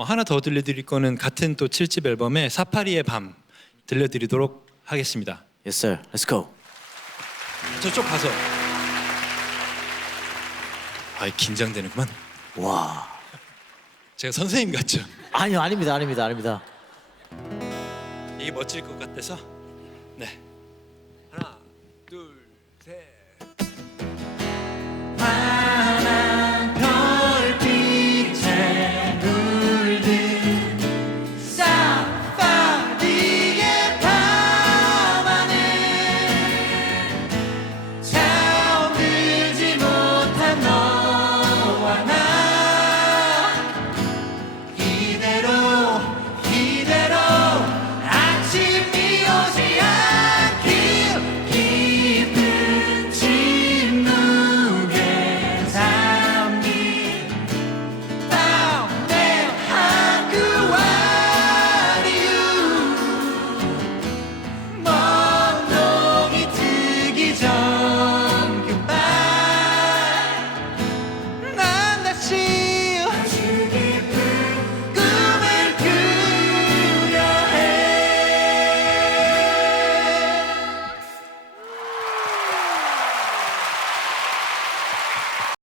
어, 하나 더 들려드릴 거는 같은 또 7집 앨범의 사파리의 밤 들려드리도록 하겠습니다. Yes, sir. Let's go. 저쪽 가서. 아이 긴장되는구만. 와. 제가 선생님 같죠? 아니요, 아닙니다, 아닙니다, 아닙니다. 이게 멋질 것 같아서. 네. 하나, 둘, 셋.